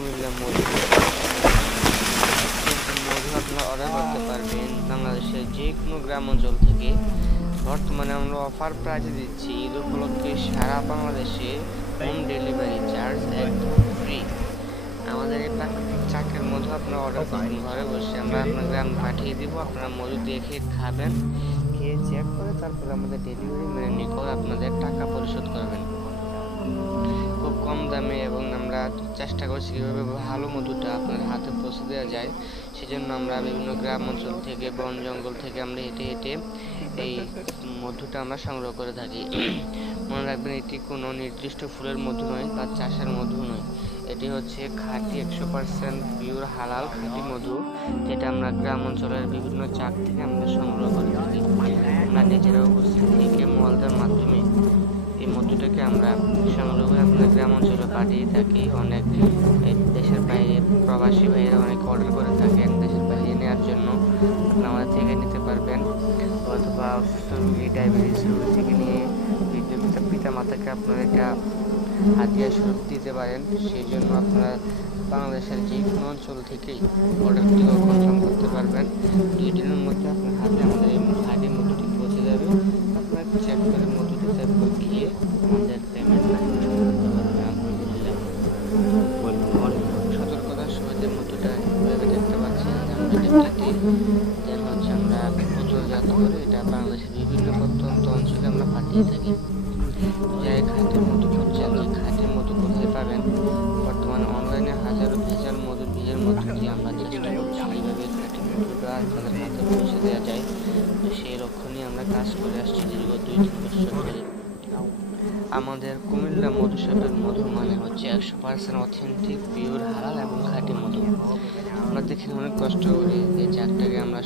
কুমিল্লা মধু আপনারা অর্ডার করতে পারবেন বাংলাদেশের যে কোনো গ্রাম অঞ্চল থেকে। বর্তমানে আমরা অফার প্রাইসে দিচ্ছি ঈদ উপলক্ষে সারা বাংলাদেশে হোম ডেলিভারি চার্জ একদম ফ্রি। আমাদের এই প্রাকৃতিক চাকের মধু আপনারা অর্ডার করবেন, ঘরে বসে আমরা আপনার গ্রামে পাঠিয়ে দিব। আপনারা মধু দেখে খাবেন, খেয়ে চেক করে তারপরে আমাদের ডেলিভারি মেনে নিয়ে আপনাদের টাকা পরিশোধ করবেন খুব কম দামে। এবং আমরা চেষ্টা করছি কীভাবে ভালো মধুটা আপনার হাতে পৌঁছে দেওয়া যায়। সেজন্য আমরা বিভিন্ন গ্রাম অঞ্চল থেকে, বন জঙ্গল থেকে আমরা হেঁটে হেঁটে এই মধুটা আমরা সংগ্রহ করে থাকি। মনে রাখবেন, এটি কোনো নির্দিষ্ট ফুলের মধু নয় বা চাষের মধু নয়। এটি হচ্ছে খাঁটি 100% পিওর হালাল খাঁটি মধু, যেটা আমরা গ্রাম অঞ্চলের বিভিন্ন চাক থেকে আমরা সংগ্রহ করে থাকি। আমরা নিজেরা উপস্থিত থেকে মলদার মাধ্যমে এই মধুটাকে আমরা সংগ্রহ করে আপনার গ্রাম অঞ্চলে পাঠিয়ে থাকি। অনেক দেশের বাইরে প্রবাসী ভাইয়েরা অনেক অর্ডার করে থাকেন দেশের বাইরে নেওয়ার জন্য। আপনারা আমাদের থেকে নিতে পারবেন, অথবা অসুস্থ রোগী, ডায়াবেটিস রোগী থেকে নিয়ে পিতা মাতাকে আপনারা এটা হাতিয়া স্বরূপ দিতে পারেন। সেই জন্য আপনারা বাংলাদেশের যে কোনো অঞ্চল থেকেই অর্ডারটি কনফার্ম করতে পারবেন। 2 দিনের মধ্যে আপনার হাতে আমাদের এই খাঁটি মধুটি পৌঁছে যাবে। আপনার চেক করে মধুটি তারপর খেয়ে আমাদের পেমেন্ট করতে পারবেন। আলহামদুলিল্লাহ, সতর্কতার সহিত মধুটা এভাবে দেখতে পাচ্ছেন দেন হচ্ছে আমরা বোতলজাত করে এটা বাংলাদেশের বিভিন্ন প্রত্যন্ত অঞ্চলে আমরা পাঠিয়ে থাকি। যাই খাঁটির মধু খুঁজছেন, যে খাঁটির মধু কোথায় পাবেন? বর্তমানে অনলাইনে হাজারো ভেজাল বীজের মধ্য দিয়ে আমরা চেষ্টা করছি এইভাবে খাঁটি মধুটা আপনাদের হাতে পৌঁছে দেওয়া যায়। তো সেই লক্ষ্যে আমরা কাজ করে আসছি দীর্ঘ 2-3 বছর ধরে। আমাদের কুমিল্লা মধু শপের মধু মানে হচ্ছে 100% অথেন্টিক পিওর হালাল এবং খাঁটি মধু। আমরা দেখে অনেক কষ্ট করি এই চারটাকে আমরা